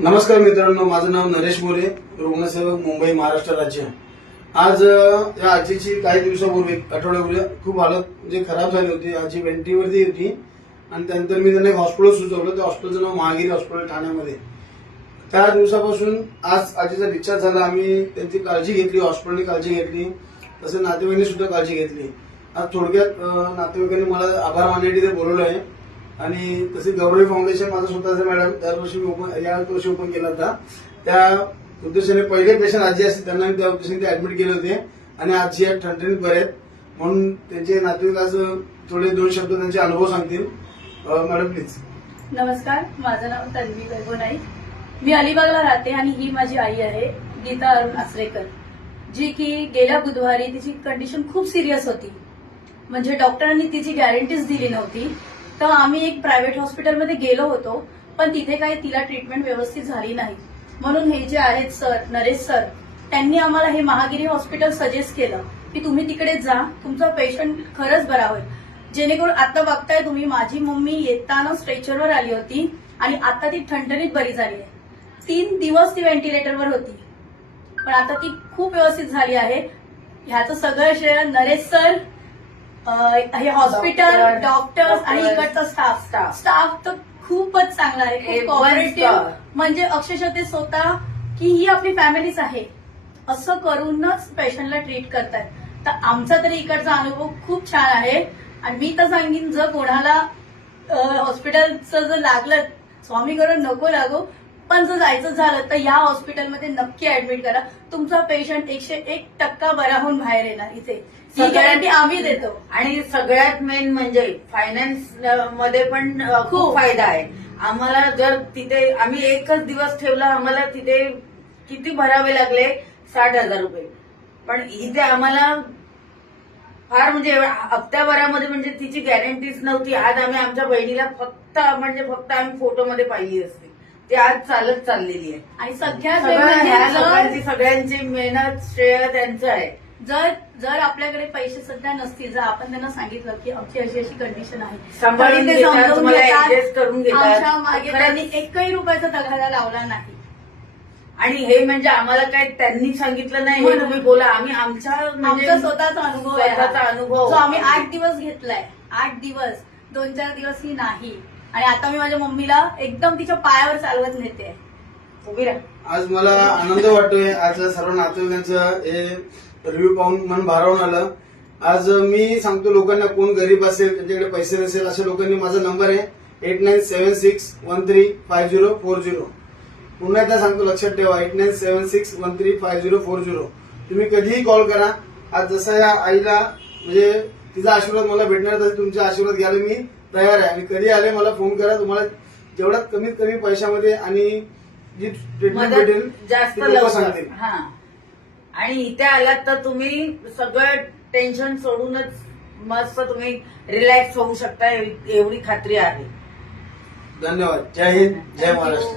नमस्कार मित्रांनो, माझं नाव नरेश मोरे, रुग्णसेवक मुंबई महाराष्ट्र राज्य। आज या आजीची काही दिवसापूर्वी आठवड्यापूर्वी खूप हालत म्हणजे खराब झाली होती। आजी वेंटिवरती होती आणि त्यानंतर मी त्यांना एक हॉस्पिटल सुचवलं। त्या हॉस्पिटलचं नाव महागिरी हॉस्पिटल ठाण्यामध्ये। त्या दिवसापासून आज आजीचा डिस्चार्ज झाला। आम्ही त्यांची काळजी घेतली, हॉस्पिटलने काळजी घेतली, तसे नातेवाईकांनी सुद्धा काळजी घेतली। आज थोडक्यात नातेवाईकांनी मला आभार मानण्यासाठी ते बोलवलं आहे। आणि तसे गौरवी फाउंडेशन माझं स्वतःचं मॅडम दरवर्षी या वर्षी ओपन केला होता। त्या उद्देशाने पहिले पेशंट आजी असते त्यांना मी त्या उद्देशाने ते ऍडमिट केले होते आणि आजी या ठणठणीत बरे आहेत। म्हणून त्यांचे नातेवाईक आज थोडे दोन शब्द त्यांचे अनुभव सांगतील। Madam please. नमस्कार, माझं नाव तन्वी वैभव नाईक। मी अलिबागला राहते आणि ही माझी आई आहे गीता अरुण आसरेकर, जी की गेल्या बुधवारी तिची कंडिशन खूप सिरियस होती। म्हणजे डॉक्टरांनी तिची गॅरंटीच दिली नव्हती। तर आम्ही एक प्रायव्हेट हॉस्पिटलमध्ये गेलो होतो, पण तिथे काही तिला ट्रीटमेंट व्यवस्थित झाली नाही। म्हणून हे जे आहेत सर, नरेश सर, त्यांनी आम्हाला हे महागिरी हॉस्पिटल सजेस्ट केलं की तुम्ही तिकडे जा, तुमचा पेशंट खरंच बरा होईल। जेणेकरून आता बघताय तुम्ही, माझी मम्मी येताना स्ट्रेचरवर आली होती आणि आता ती ठणठणीत बरी झाली आहे। 3 दिवस ती व्हेंटिलेटरवर होती, पण आता ती खूप व्यवस्थित झाली आहे। ह्याचं सगळं श्रेय नरेश सर, हे हॉस्पिटल, डॉक्टर्स आणि इकडचा स्टाफ तर खूपच चांगला आहे, खूप कोऑपरेटिव्ह। म्हणजे अक्षरशः ते स्वतः की ही आपली फॅमिलीच आहे असं करूनच पेशंटला ट्रीट करतात। तर आमचा तरी इकडचा अनुभव खूप छान आहे। आणि मी तर सांगेन, जर कोणाला हॉस्पिटलचं जर लागलं, स्वामी करून नको लागो, पण जर जायचं झालं तर या हॉस्पिटलमध्ये नक्की ऍडमिट करा। तुमचा पेशंट 101% बरा होऊन बाहेर येणार। इथे ही गॅरंटी आम्ही देतो। आणि सगळ्यात मेन म्हणजे फायनान्स मध्ये पण खूप फायदा आहे आम्हाला। जर तिथे आम्ही एकच दिवस ठेवला, आम्हाला तिथे किती भरावे लागले, 60,000 रुपये। पण इथे आम्हाला फार म्हणजे हप्त्याभरामध्ये म्हणजे तिची गॅरंटीच नव्हती। आज आम्ही आमच्या बहिणीला फक्त आम्ही फोटोमध्ये पाहिली असते, ती आज चालत चाललेली आहे। आणि सगळ्यात सगळ्यांची मेहनत श्रेय त्यांचं आहे। जर आपल्याकडे पैसे सध्या नसतील, जर आपण त्यांना सांगितलं की आमची अशी अशी कंडिशन आहे, सांभाळून ते घेतात, समजावून तुम्हाला घेतात, ऍडजस्ट करून घेतात। आमच्या मागे त्यांनी 1 रुपयाचा तगादा लावला नाही। आणि हे म्हणजे आम्हाला काय त्यांनी सांगितलं नाही, हे तुम्ही बोला, आम्ही आमचा स्वतःचा अनुभव आहे, स्वतःचा अनुभव जो आम्ही 8 दिवस घेतलाय। 8 दिवस, 2-4 दिवस ही नाही। आणि आता मी माझ्या मम्मीला एकदम तिच्या पायावर चालवत नेते। उभी राहा। आज मला आनंद वाटतोय। आज सर्व नातेवाईकांचं हे रिव्ह्यू पाहून मन भारावून आलं। आज मी सांगतो लोकांना, कोण गरीब असेल, त्यांच्याकडे पैसे नसेल, अशा लोकांनी माझा नंबर आहे 8976135040। पुन्हा एकदा सांगतो, लक्षात ठेवा, 8976135040। तुम्ही कधीही कॉल करा। आज जसा या आईला म्हणजे तिचा आशीर्वाद मला भेटणार, तसे तुमचा आशीर्वाद घ्यायला मी तयार आहे। आणि कधी आले मला फोन करा, तुम्हाला जेवढ्यात कमीत कमी पैशामध्ये आणि जी ट्रीटमेंट भेटेल जास्त सांगतील। आणि इथे आलात तर तुम्ही सगळं टेन्शन सोडूनच मस्त तुम्ही रिलॅक्स होऊ शकता, एवढी खात्री आहे। धन्यवाद। जय हिंद, जय महाराष्ट्र।